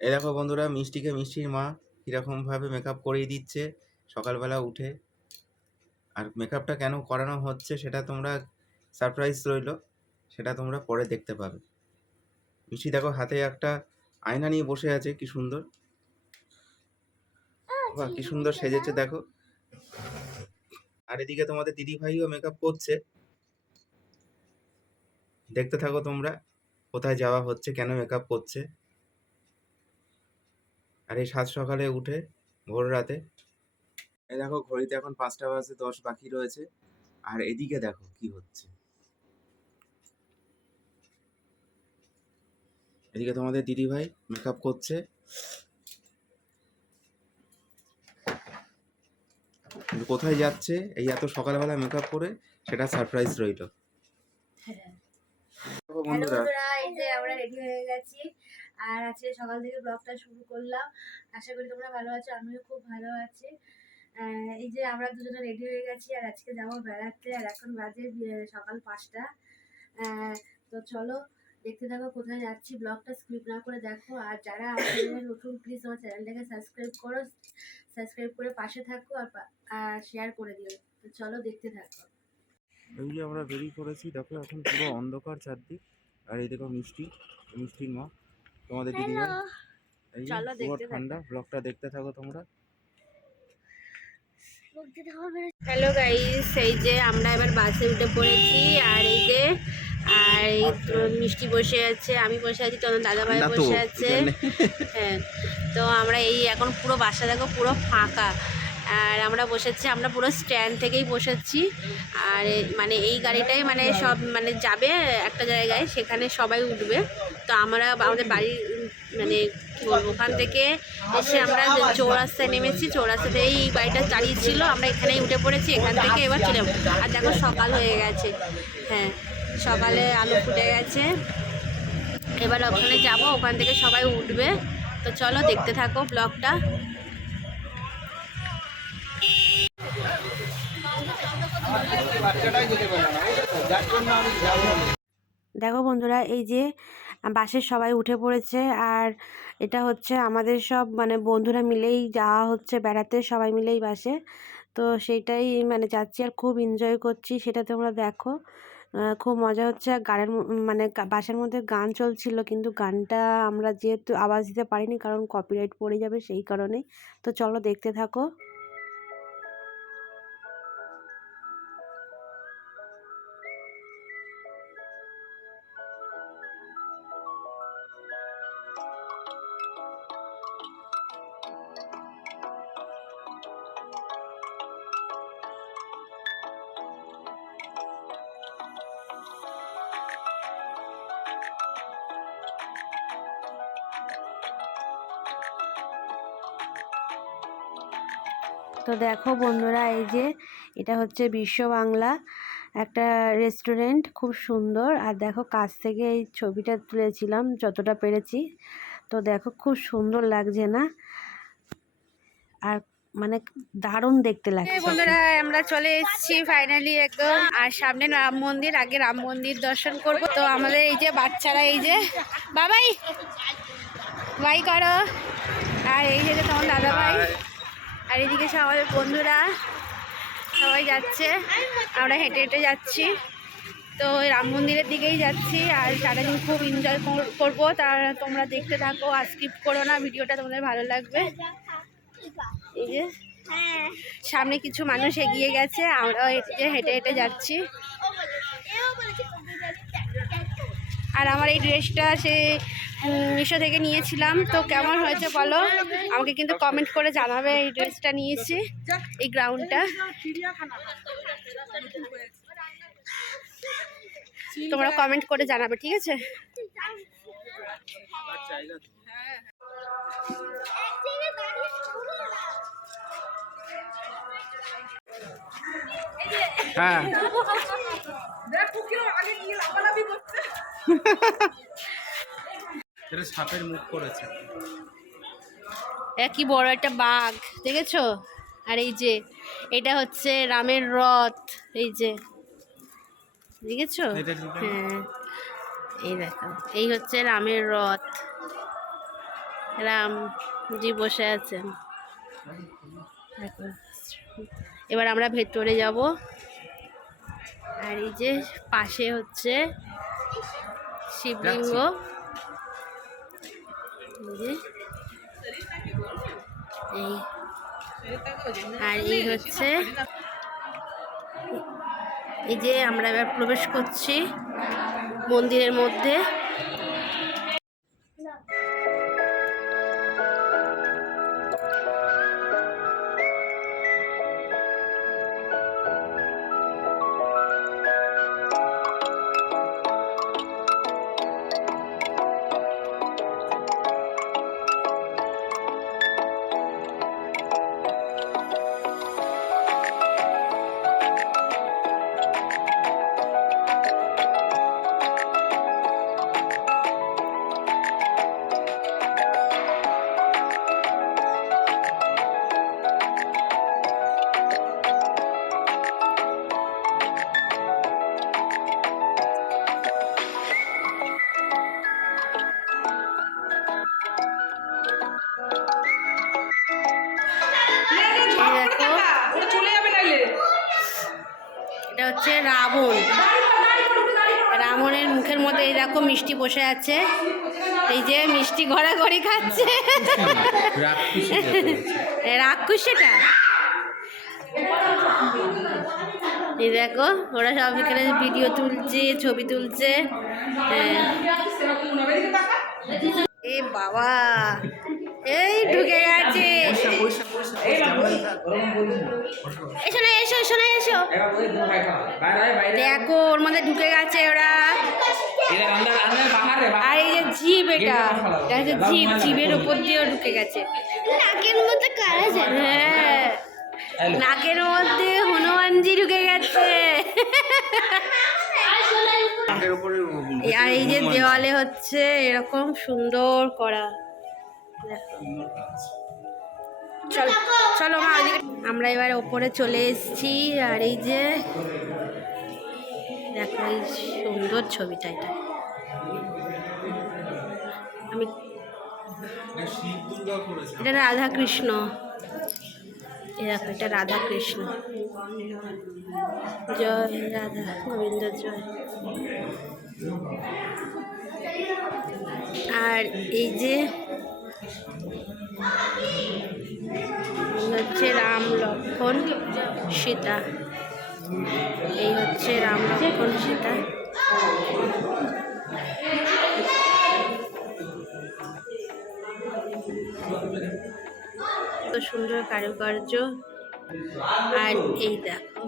এই দেখো বন্ধুরা মিষ্টিকে মিষ্টির মা কীরকমভাবে মেকআপ করিয়ে দিচ্ছে। সকালবেলা উঠে আর মেকআপটা কেন করানো হচ্ছে সেটা তোমরা সারপ্রাইজ রইল সেটা তোমরা পরে দেখতে পাবে। মিষ্টি দেখো হাতে একটা আয়না নিয়ে বসে আছে কি সুন্দর। বাহ কি সুন্দর সেজেছে দেখো। আর এদিকে তোমাদের দিদি ভাইও মেকআপ করছে। দেখতে থাকো তোমরা কোথায় যাওয়া হচ্ছে কেন মেকআপ করছে। আর এই সাত সকালে উঠে ভোর রাতে এই দেখো ঘড়িতে এখন পাঁচটা বাজে দশ বাকি রয়েছে। আর এদিকে দেখো কি হচ্ছে। এদিকে তোমাদের দিদি ভাই মেকআপ করছে। কোথায় যাচ্ছে? এই এত সকালবেলা মেকআপ করে সেটা সারপ্রাইজ রইল। বন্ধুরা। বন্ধুরা এই যে আমরা রেডি হয়ে গেছি। আর আজকে সকাল থেকে ব্লগটা শুরু করলাম। আশা করি তোমরা ভালো আছো, আমিও খুব ভালো আছি। এই যে আমরা দুজনে রেডি হয়ে গেছি, আর আজকে যাব বেড়াতে, আর এখন বাজে সকাল পাঁচটা। তো চলো, দেখতে থাকো কোথায় যাচ্ছি, ব্লগটা স্কিপ না করে দেখো। আর যারা নতুন প্লিজ আমার চ্যানেলটাকে সাবস্ক্রাইব করো সাবস্ক্রাইব করে পাশে থাকো, আর শেয়ার করে দিও। তো চলো দেখতে থাকো। আমরা বেরিয়ে পড়েছি, দেখো এখন পুরো অন্ধকার চারদিক। আর এই দেখো মিষ্টি, মিষ্টির মা তোমাদের দিদি ভাই এই পুরো ঠান্ডা ব্লগটা দেখতে থাকো তোমরা। হ্যালো গাইস এই যে আমরা এবার বাসে উঠে পড়েছি আর এই যে আর মিষ্টি বসে আছে আমি বসে আছি তোমার দাদা ভাই বসে আছে। হ্যাঁ তো আমরা এই এখন পুরো বাসা দেখো পুরো ফাঁকা। আর আমরা বসেছি আমরা পুরো স্ট্যান্ড থেকেই বসেছি। আর মানে এই গাড়িটাই মানে সব মানে যাবে একটা জায়গায় সেখানে সবাই উঠবে। তো আমরা আমাদের বাড়ির মানে কি বলব, ওখান থেকে এসে আমরা চৌরাস্তায় নেমেছি চৌরাস্তাতে এই বাড়িটা চালিয়ে ছিল আমরা এখানেই উঠে পড়েছি, এখান থেকে এবার চলে আর দেখো সকাল হয়ে গেছে। হ্যাঁ সকালে আলু ফুটে গেছে। এবার ওখানে যাব, ওখান থেকে সবাই উঠবে। তো চলো দেখতে থাকো ব্লগটা। দেখো বন্ধুরা, এই যে বাসের সবাই উঠে পড়েছে। আর এটা হচ্ছে আমাদের সব মানে বন্ধুরা মিলেই যাওয়া হচ্ছে, বেড়াতে সবাই মিলেই বাসে। তো সেইটাই মানে যাচ্ছি আর খুব এনজয় করছি, সেটা তোমরা দেখো। খুব মজা হচ্ছে। গানের মানে বাসের মধ্যে গান চলছিল, কিন্তু গানটা আমরা যেহেতু আওয়াজ দিতে পারিনি, কারণ কপিরাইট পড়ে যাবে সেই কারণে তো চলো দেখতে থাকো। তো দেখো বন্ধুরা এই যে এটা হচ্ছে বিশ্ব বাংলা একটা রেস্টুরেন্ট খুব সুন্দর। আর দেখো কাছ থেকে এই ছবিটা তুলেছিলাম যতটা পেরেছি। তো দেখো খুব সুন্দর লাগছে না? আর মানে দারুণ দেখতে লাগছে। বন্ধুরা আমরা চলে এসেছি ফাইনালি একদম। আর সামনে রাম মন্দির আগে রাম মন্দির দর্শন করব। তো আমাদের এই যে বাচ্চারা এই যে বাবাই বাই করো। আর এই যে তোমার দাদা ভাই আর এদিকে সব আমাদের বন্ধুরা সবাই যাচ্ছে। আমরা হেঁটে হেঁটে যাচ্ছি। তো রাম মন্দিরের দিকেই যাচ্ছি আর সারাদিন খুব এনজয় করব। তার তোমরা দেখতে থাকো আর স্কিপ করো না, ভিডিওটা তোমাদের ভালো লাগবে। এই যে সামনে কিছু মানুষ এগিয়ে গেছে আমরাও যে হেঁটে হেঁটে যাচ্ছি। আর আমার এই ড্রেসটা সে মিশো থেকে নিয়েছিলাম। তো কেমন হয়েছে বলো? আমাকে কিন্তু কমেন্ট করে জানাবে এই ড্রেসটা নিয়েছি এই গ্রাউন্ডটা তোমরা কমেন্ট করে জানাবে ঠিক আছে? হ্যাঁ। এটা সাপের মুখ করেছে। কি বড় একটা বাঘ দেখেছ? আর এই যে এটা হচ্ছে রামের রথ এই যে। দেখেছ? হ্যাঁ। এই দেখো এই হচ্ছে রামের রথ। রামজি বসে আছেন এবার আমরা ভেতরে যাব। আর এই যে পাশে হচ্ছে শিবলিঙ্গ। যে এই। আর এই হচ্ছে। এই যে আমরা এবার প্রবেশ করছি মন্দিরের মধ্যে। হচ্ছে রাবণ। রাবণের মুখের মধ্যে এই দেখো মিষ্টি বসে আছে। এই যে মিষ্টি ঘোরাঘড়ি খাচ্ছে। রাক্ষস সেটা এই দেখো, ওরা সব এখানে ভিডিও তুলছে, ছবি তুলছে। এ বাবা। এই ঢুকে গেছে। এসো না এসো এসো না এসো। দেখো ওর মধ্যে ঢুকে গেছে ওরা। আর এই যে জিভ এটা। এটা হচ্ছে জিভ জিভের উপর দিয়েও ঢুকে গেছে। নাকের মধ্যে কারা যায় হ্যাঁ। নাকের মধ্যে হনুমানজি ঢুকে গেছে। এই- আর এই যে দেওয়ালে হচ্ছে এরকম সুন্দর করা। দেখো। চলো চলো মা আমরা এবার ওপরে চলে এসেছি, আর এই যে, দেখো এই সুন্দর ছবিটা এটা। আমি এটা রাধা কৃষ্ণ দেখো, এটা রাধা কৃষ্ণ জয় রাধা, গোবিন্দ, জয়। আর এই যে হচ্ছে রাম লক্ষণ সীতা। এই হচ্ছে রাম লক্ষণ সীতা। কত সুন্দর কারুকার্য। আর এই দেখো।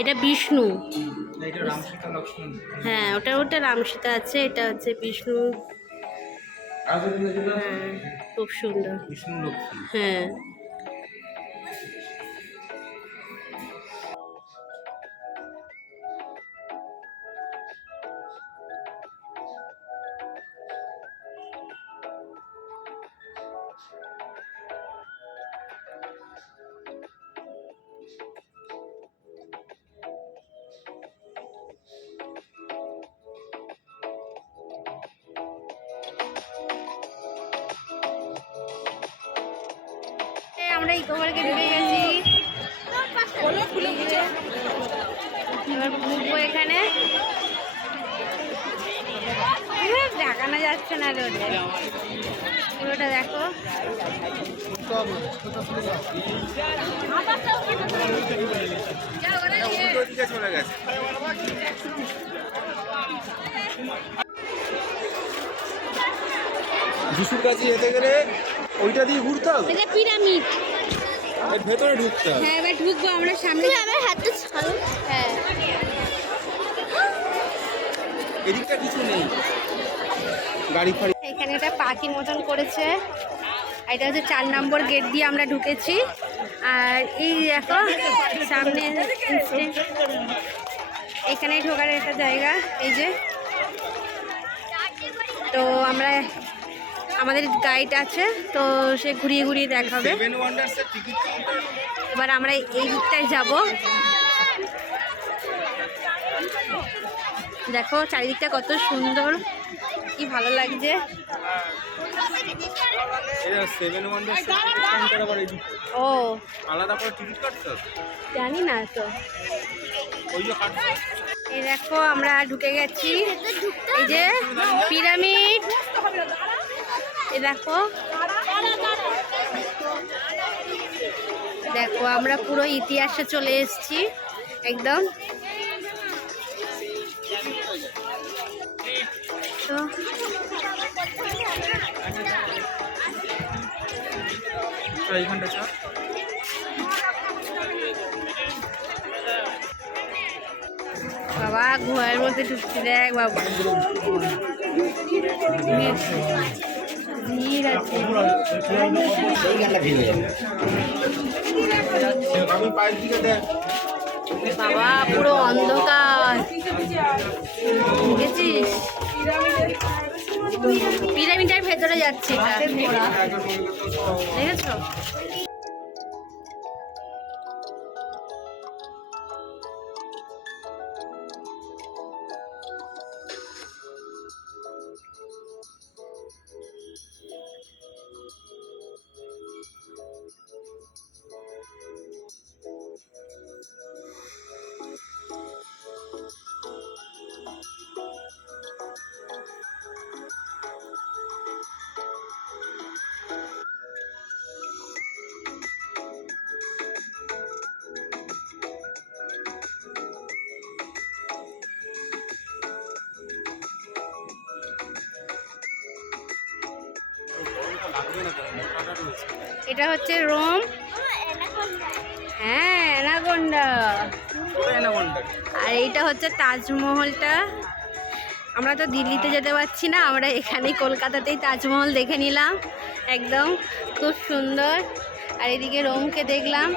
এটা বিষ্ণু। হ্যাঁ ওটা ওটা রাম সীতা আছে এটা হচ্ছে বিষ্ণু। হ্যাঁ খুব সুন্দর। বিষ্ণু হ্যাঁ। পার্কে ঢুকে গেছি। এবার ঘুরবো এখানে। দেখানো যাচ্ছে না রোদে। পুরোটা দেখো। চলে গেছে যিশুর কাছে যেতে গেলে ওইটা দিয়ে ঘুরতে হবে? পিরামিড। এর ভেতরে ঢুকতে হবে। হ্যাঁ এবার ঢুকবো আমরা সামনে। আমার হাতে ছাড়ো। হ্যাঁ। এদিকটা কিছু নেই। গাড়ি ফাড়ি এখানে একটা পাখির মতন করেছে। এটা হচ্ছে চার নম্বর গেট দিয়ে আমরা ঢুকেছি। আর এই দেখো সামনে এখানে ঢোকার একটা জায়গা এই যে। তো আমরা আমাদের গাইড আছে তো সে ঘুরিয়ে ঘুরিয়ে দেখাবে। এবার আমরা এই দিকটায় যাব। দেখো চারিদিকটা কত সুন্দর কি ভালো লাগছে। ও। আলাদা করে টিকিট কাটতে জানি না তো। এই দেখো আমরা ঢুকে গেছি। এই যে পিরামিড। দেখো। দেখো আমরা পুরো ইতিহাসে চলে এসেছি একদম। তো বাবা গুহার মধ্যে ঢুকতে দেখ বাবা। বাবা পুরো অন্ধকার। দেখেছিস? পিরামিডের ভেতরে যাচ্ছে দেখেছ? এটা হচ্ছে রোম। হ্যাঁ অ্যানাকোন্ডা। আর এইটা হচ্ছে তাজমহলটা। আমরা তো দিল্লিতে যেতে পারছি না, আমরা এখানেই কলকাতাতেই তাজমহল দেখে নিলাম। একদম খুব সুন্দর। আর এদিকে রোমকে দেখলাম।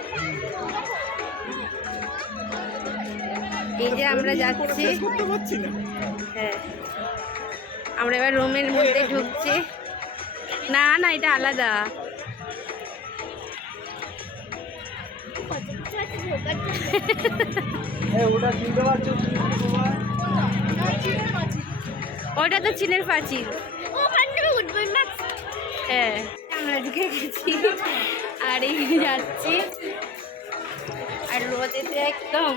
এই যে আমরা যাচ্ছি। হ্যাঁ। আমরা এবার রুমের মধ্যে ঢুকছি। না না এটা আলাদা। ওটা তো চীনের প্রাচীর হ্যাঁ। আমরা ঢুকে গেছি আর এই যাচ্ছি। আর রোদেতে একদম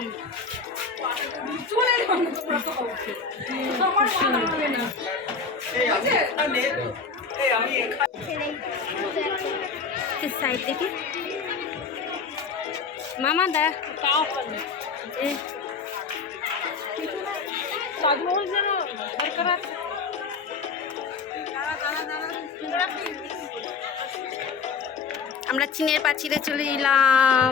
সাইড মামা দা। আমরা চীনের পাচিরে চলে এলাম।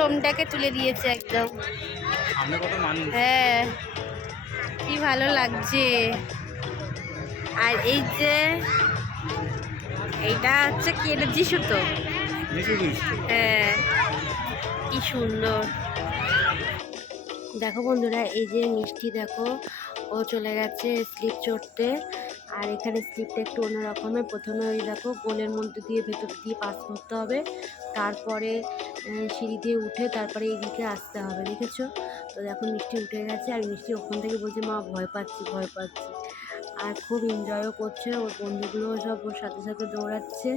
রোমটাকে তুলে দিয়েছে একদম। হ্যাঁ কি ভালো লাগছে। আর এই যে এইটা হচ্ছে কি? এটা যিশু তো? হ্যাঁ কি সুন্দর। দেখো বন্ধুরা এই যে মিষ্টি দেখো ও চলে গেছে স্লিপ চড়তে। আর এখানে স্লিপটা একটু অন্যরকমের। প্রথমে ওই দেখো গোলের মধ্যে দিয়ে ভেতর দিয়ে পাস করতে হবে। তারপরে সিঁড়ি দিয়ে উঠে তারপরে এইদিকে আসতে হবে, দেখেছ? তো দেখো মিষ্টি উঠে গেছে আর মিষ্টি ওখান থেকে বলছে, মা, ভয় পাচ্ছি ভয় পাচ্ছি। আর খুব এনজয়ও করছে, ওর বন্ধুগুলোও সব ওর সাথে সাথে দৌড়াচ্ছে।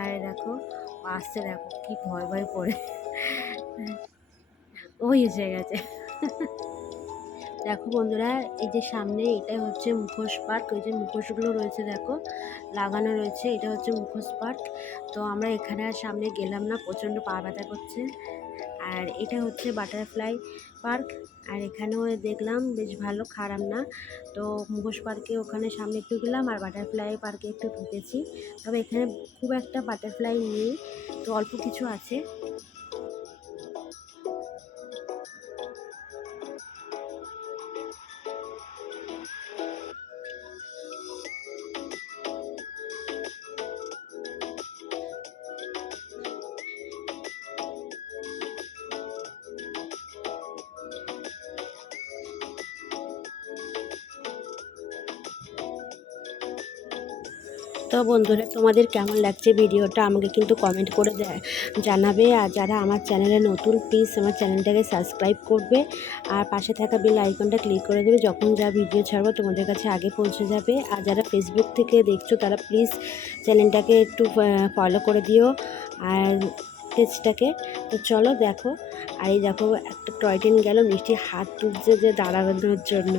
আর দেখো আসছে, দেখো কি ভয় ভয় পড়ে। ওই এসে গেছে। দেখো বন্ধুরা, এই যে সামনে এটা হচ্ছে মুখোশ পার্ক, ওই যে মুখোশগুলো রয়েছে দেখো, লাগানো রয়েছে, এটা হচ্ছে মুখোশ পার্ক। তো আমরা এখানে আর সামনে গেলাম না, প্রচণ্ড পা ব্যথা করছে। আর এটা হচ্ছে বাটারফ্লাই পার্ক, আর এখানেও দেখলাম বেশ ভালো, খারাপ না। তো মুখোশ পার্কে ওখানে সামনে একটু গেলাম, আর বাটারফ্লাই পার্কে একটু ঢুকেছি। তবে এখানে খুব একটা বাটারফ্লাই নেই, তো অল্প কিছু আছে। বন্ধুরা, তোমাদের কেমন লাগছে ভিডিওটা আমাকে কিন্তু কমেন্ট করে জানাবে। আর যারা আমার চ্যানেলে নতুন প্লিজ আমার চ্যানেলটাকে সাবস্ক্রাইব করবে। আর পাশে থাকা বেল আইকনটা ক্লিক করে দেবে, যখন যা ভিডিও ছাড়বো তোমাদের কাছে আগে পৌঁছে যাবে। আর যারা ফেসবুক থেকে দেখছ, তারা প্লিজ চ্যানেলটাকে একটু ফলো করে দিও। আর পেজটাকে তো চলো দেখো। আর এই দেখো, একটা টয় ট্রেন গেল, মিষ্টি হাত তুলছে যে দাঁড়ানোর জন্য।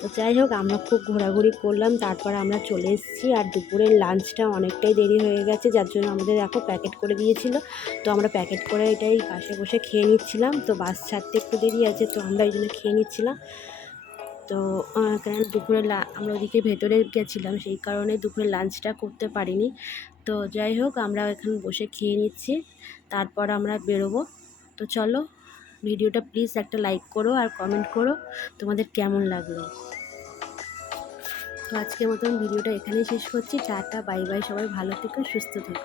তো যাই হোক, আমরা খুব ঘোরাঘুরি করলাম। তারপর আমরা চলে এসেছি আর দুপুরের লাঞ্চটা অনেকটাই দেরি হয়ে গেছে, যার জন্য আমাদের দেখো প্যাকেট করে দিয়েছিল। তো আমরা প্যাকেট করে এটাই পাশে বসে খেয়ে নিচ্ছিলাম। তো বাস ছাড়তে একটু দেরি আছে, তো আমরা এই জন্য খেয়ে নিচ্ছিলাম। তো কেন দুপুরে আমরা ওদিকে ভেতরে গেছিলাম, সেই কারণে দুপুরে লাঞ্চটা করতে পারিনি। তো যাই হোক, আমরা এখানে বসে খেয়ে নিচ্ছি, তারপর আমরা বেরোবো। তো চলো, ভিডিওটা প্লিজ একটা লাইক করো আর কমেন্ট করো, তোমাদের কেমন লাগল? তো আজকের মতন ভিডিওটা এখানেই শেষ করছি, টাটা, বাই বাই, সবাই ভালো থেকো, সুস্থ থেকো।